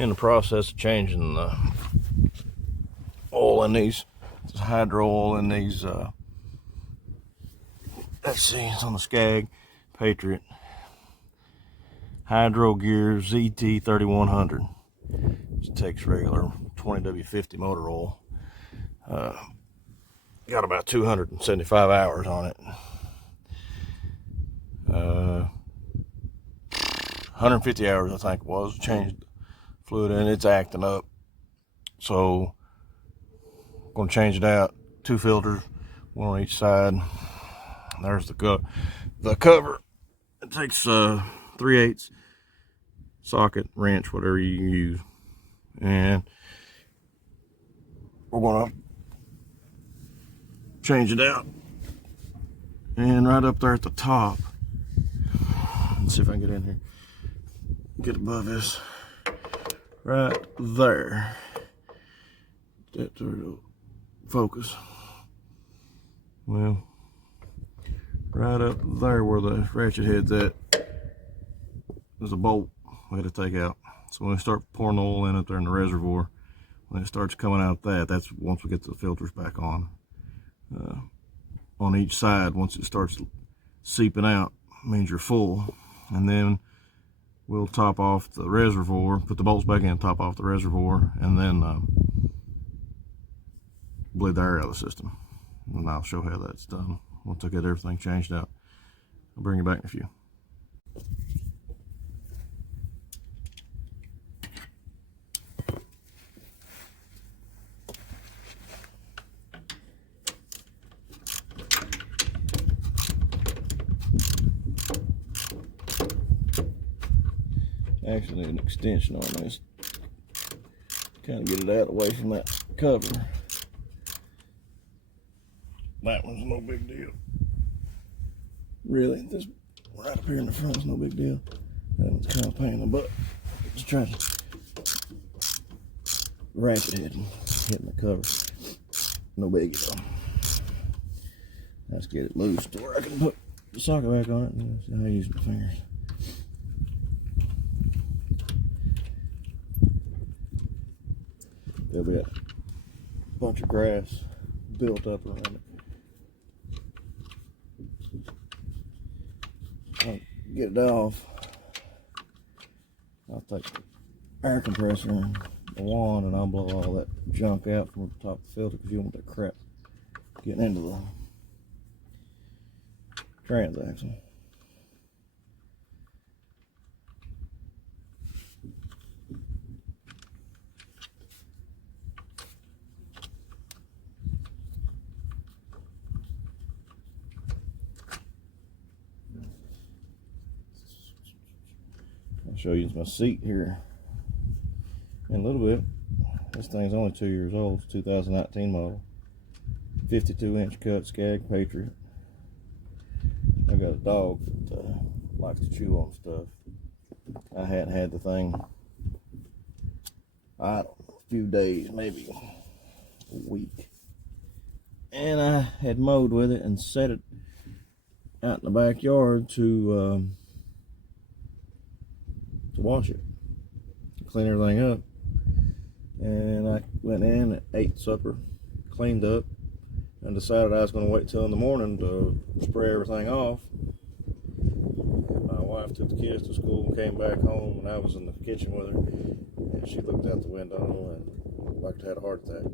in the process of changing the oil in these, hydro oil in these, let's see, it's on the Scag Patriot Hydro Gear ZT 3100. It takes regular 20W50 motor oil. Got about 275 hours on it. 150 hours I think it was. Changed fluid and it's acting up. So I'm going to change it out. 2 filters, one on each side. There's the cover. It takes 3/8 socket, wrench, whatever you use. And we're going to change it out. And right up there at the top, let's see if I can get in here, get above this, right there, that to focus. Well, right up there where the ratchet head's at, there's a bolt we had to take out. So when we start pouring the oil in up there in the reservoir, when it starts coming out that's once we get the filters back on. On each side, once it starts seeping out, means you're full. And then we'll top off the reservoir, put the bolts back in, top off the reservoir, and then bleed the air out of the system. And I'll show how that's done once I get everything changed out. I'll bring you back in a few. Actually need an extension on this, kind of get it out away from that cover. That one's no big deal, really. This right up here in the front is no big deal. That one's kind of a pain in the butt. Just trying to ratchet head and hitting the cover. No biggie though. Let's get it loose to where I can put the socket back on it and see how I use my fingers. There'll be a bunch of grass built up around it. I'll get it off. I'll take the air compressor and the wand and I'll blow all that junk out from the top of the filter, because you don't want that crap getting into the transaxle. I'll show you my seat here in a little bit. This thing's only 2 years old. It's 2019 model. 52-inch cut Scag Patriot. I got a dog that likes to chew on stuff. I hadn't had the thing, I don't know, a few days, maybe a week. And I had mowed with it and set it out in the backyard to wash it, clean everything up. And I went in, ate supper, cleaned up, and decided I was going to wait till in the morning to spray everything off. My wife took the kids to school and came back home, and I was in the kitchen with her, and she looked out the window and like to had a heart attack.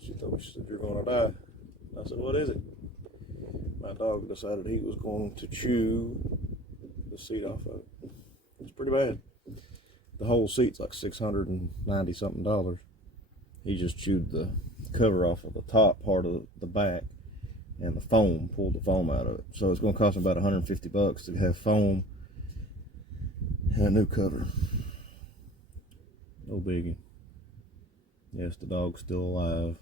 She told me, she said, "You're going to die." I said, "What is it?" My dog decided he was going to chew the seat off of it. It's pretty bad. The whole seat's like $690 something. He just chewed the cover off of the top part of the back and the foam, pulled the foam out of it. So it's going to cost me about $150 to have foam and a new cover. No biggie. Yes, the dog's still alive.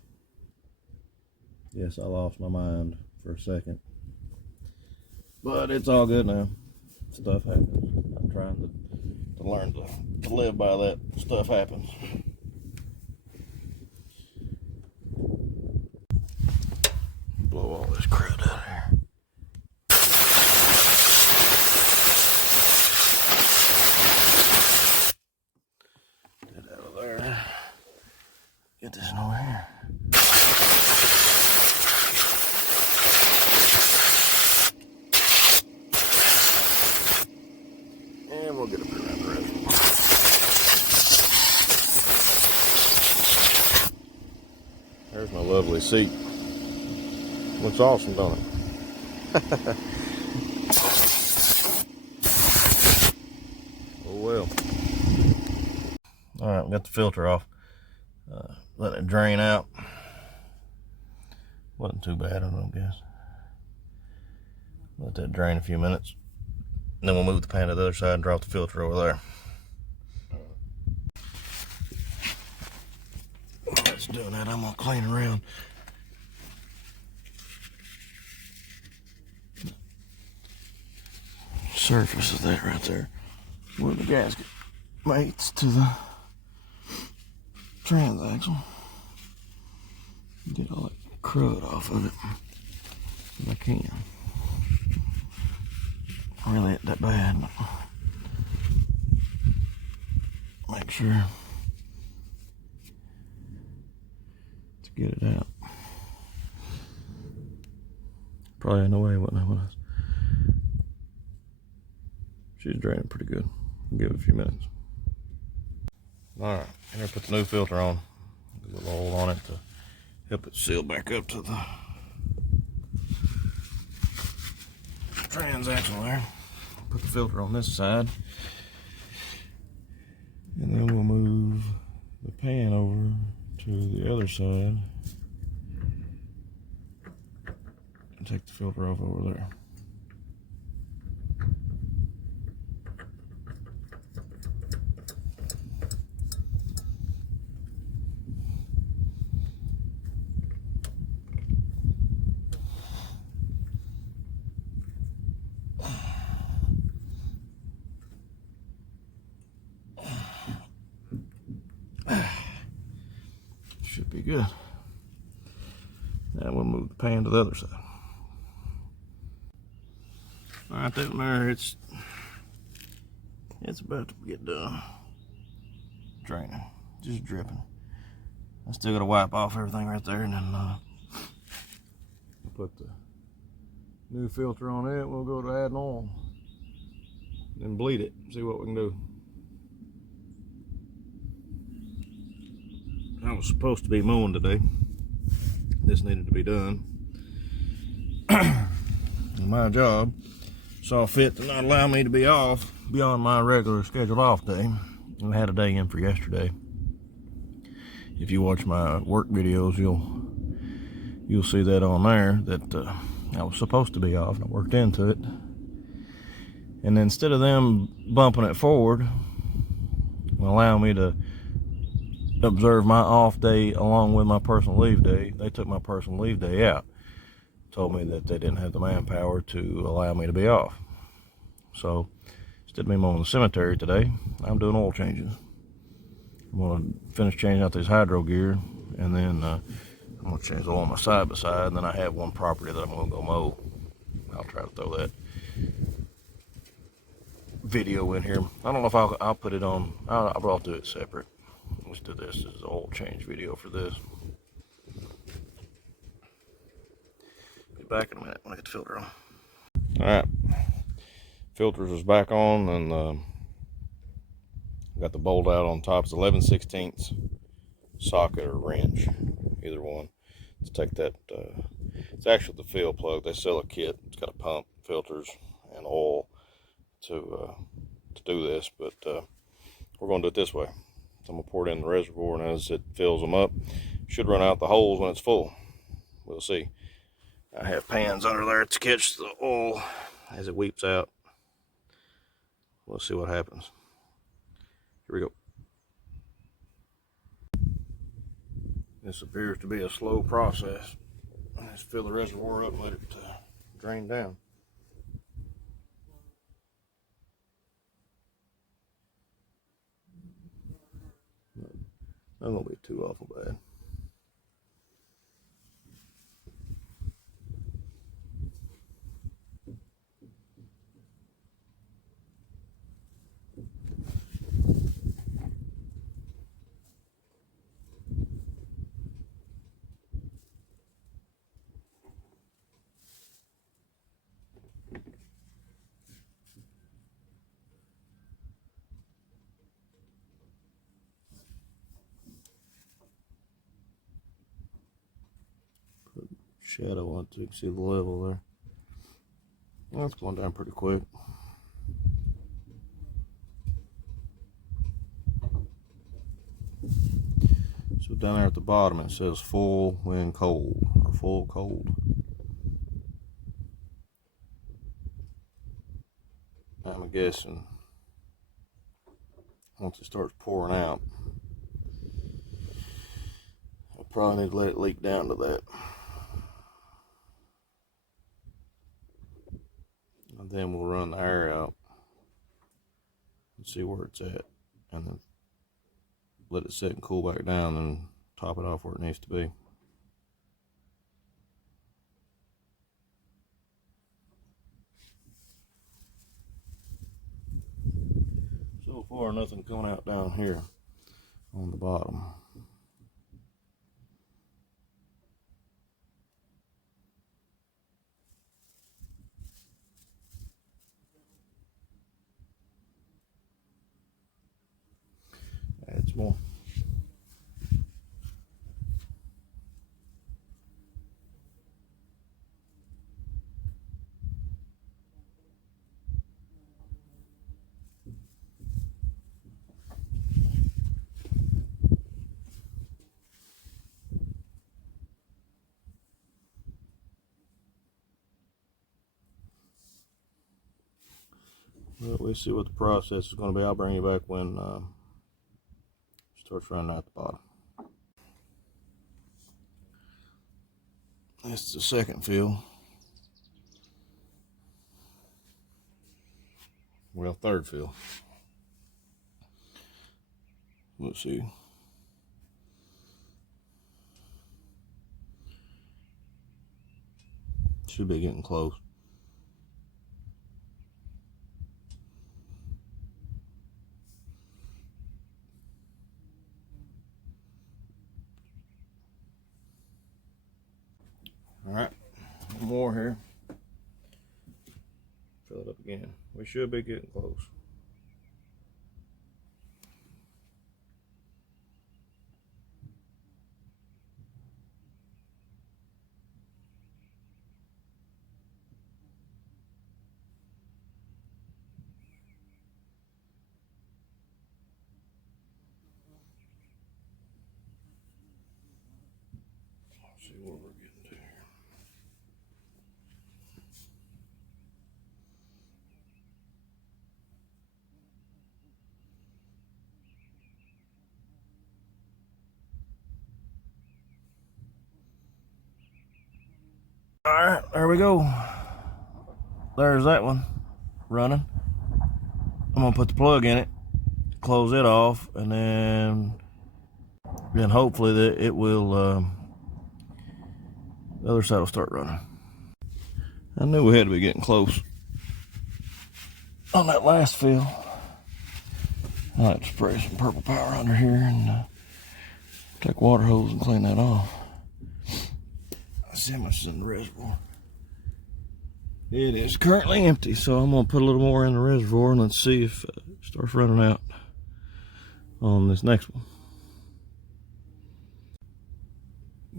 Yes, I lost my mind for a second, but it's all good now. Stuff happens. I'm trying to learn to live by that. Stuff happens. Blow all this crud out of here. Get out of Get this one over here. And we'll get up here around the reservoir. There's my lovely seat. Looks awesome, don't it? Oh well. Alright, we got the filter off. Let it drain out. Wasn't too bad, I don't guess. Let that drain a few minutes. Then we'll move the pan to the other side and drop the filter over there. While that's doing that, I'm gonna clean around. Surface of that right there, where the gasket mates to the transaxle. Get all that crud off of it if I can. Really ain't that bad, but make sure to get it out. Probably in the way, wasn't I? She's draining pretty good. Give it a few minutes. Alright, here I put the new filter on. A little hole on it to help it seal back up to the transaxle there. Put the filter on this side. And then we'll move the pan over to the other side and take the filter off over there. Should be good. Now we'll move the pan to the other side. Alright, that one there, it's about to get done draining, just dripping. I still gotta wipe off everything right there, and then I'll put the new filter on it. We'll go to adding oil, then bleed it, see what we can do. I was supposed to be mowing today. This needed to be done. My job saw fit to not allow me to be off beyond my regular scheduled off day. I had a day in for yesterday. If you watch my work videos, you'll see that on there that I was supposed to be off, and I worked into it. And instead of them bumping it forward and allowing me to observe my off day along with my personal leave day, they took my personal leave day out. Told me that they didn't have the manpower to allow me to be off. So instead of me mowing the cemetery today, I'm doing oil changes. I'm gonna finish changing out this hydro gear, and then I'm gonna change the oil on my side by side, and then I have one property that I'm gonna go mow. I'll try to throw that video in here. I don't know if I'll put it on. I'll do it separate. Let's do this as an oil change video for this. Be back in a minute when I get the filter on. Alright, filters is back on, and got the bolt out on top. It's 11/16 socket or wrench, either one. Let's take that. It's actually the fill plug. They sell a kit. It's got a pump, filters, and oil to do this, but we're going to do it this way. So I'm going to pour it in the reservoir, and as it fills them up, it should run out the holes when it's full. We'll see. I have pans under there to catch the oil as it weeps out. Let's see what happens. Here we go. This appears to be a slow process. Let's fill the reservoir up and let it drain down. Not gonna be too awful bad. shadow on it, so you can see the level there. Well, it's going down pretty quick. So down there at the bottom it says full when cold, or full cold. I'm guessing once it starts pouring out, I'll probably need to let it leak down to that. And then we'll run the air out and see where it's at, and then let it sit and cool back down and top it off where it needs to be. So far, nothing coming out down here on the bottom. Add some more. Well, we'll see what the process is going to be. I'll bring you back when it starts running out the bottom. That's the second fill. Well, third fill. Let's see. Should be getting close. All right, one more here. Fill it up again. We should be getting close. Let's see what we're getting to here. All right, there we go. There's that one running. I'm gonna put the plug in it, close it off, and then hopefully that it will, the other side will start running. I knew we had to be getting close on that last fill. I like to spray some purple power under here and take a water hose and clean that off. Let's see how much is in the reservoir. It is currently empty, so I'm going to put a little more in the reservoir and let's see if it starts running out on this next one.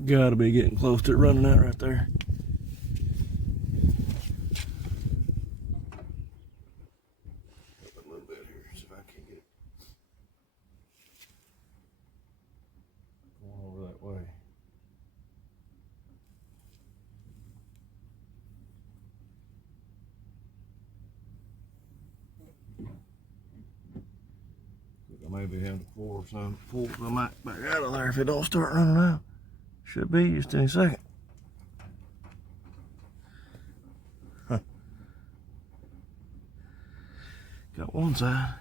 Gotta be getting close to it running out right there. A little bit here, see if I can get it going over that way. I may be having to pull some back out of there if it don't start running out. Should be just any second. Huh. Got one side.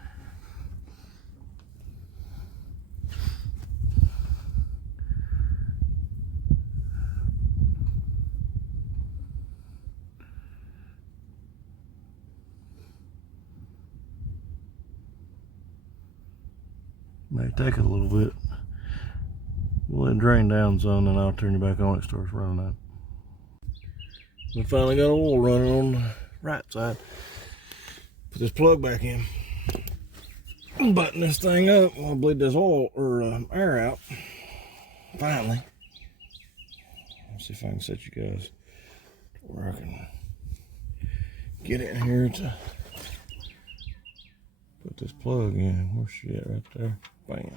May take it a little bit. We'll let it drain down some, and I'll turn you back on. It starts running out. We finally got oil running on the right side. Put this plug back in. Button this thing up. I'm gonna bleed this oil or air out. Finally. Let's see if I can set you guys where I can get in here to put this plug in. Where's she at? Right there. Bam.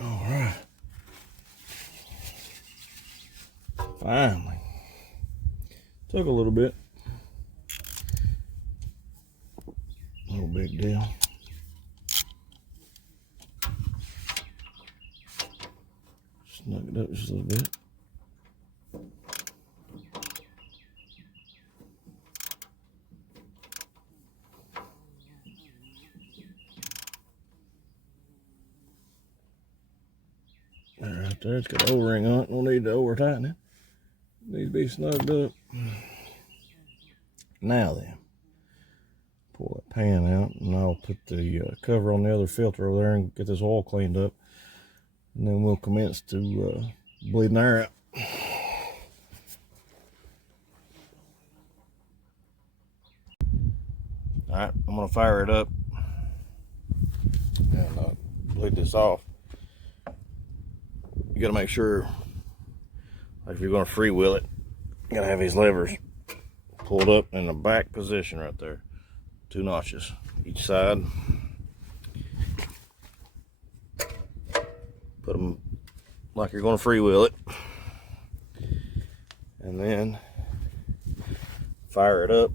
All right. Finally. Took a little bit. No big deal. Snug it up just a little bit. Right there, it's got an O-ring on it. Don't need to over tighten it. Needs to be snugged up. Now then, pull that pan out, and I'll put the cover on the other filter over there and get this oil cleaned up, and then we'll commence to bleeding air out. All right, I'm gonna fire it up and bleed this off. You gotta make sure, like if you're gonna freewheel it, you gotta have these levers pulled up in the back position right there. 2 notches each side. Put them like you're gonna freewheel it. And then fire it up.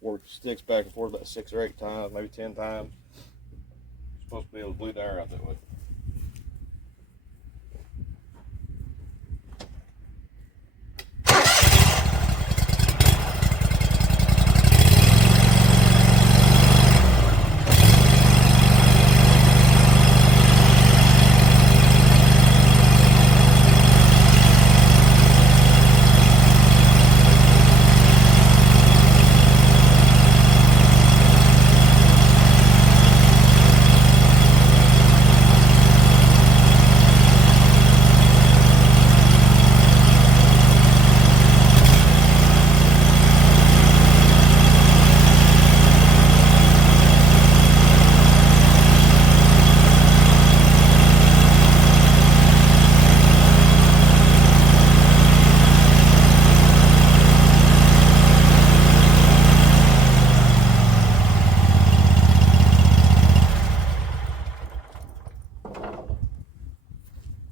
Work the sticks back and forth about 6 or 8 times, maybe 10 times. You're supposed to be able to bleed the air out that way.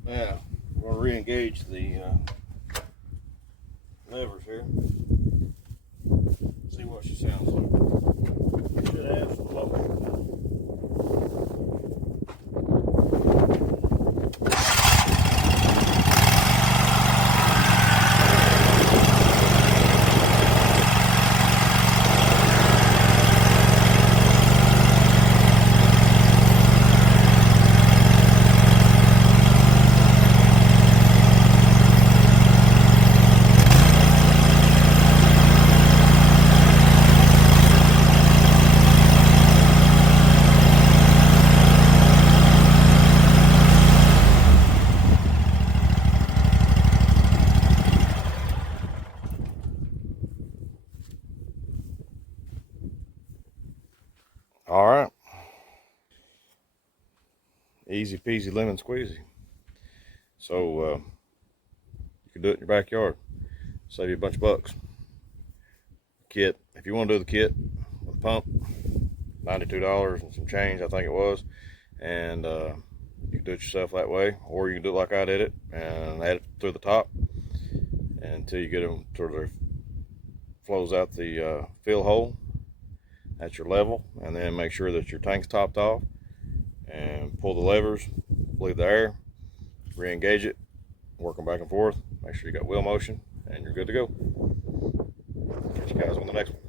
Now, we're going to re-engage the levers here. See what she sounds like. Should have some low. All right. Easy peasy lemon squeezy. So you can do it in your backyard. Save you a bunch of bucks. Kit, if you want to do the kit with a pump, $92 and some change, I think it was. And you can do it yourself that way, or you can do it like I did it and add it through the top until you get them to where it flows out the fill hole at your level, and then make sure that your tank's topped off and pull the levers, bleed the air, re-engage it, work them back and forth, make sure you got wheel motion, and you're good to go. Catch you guys on the next one.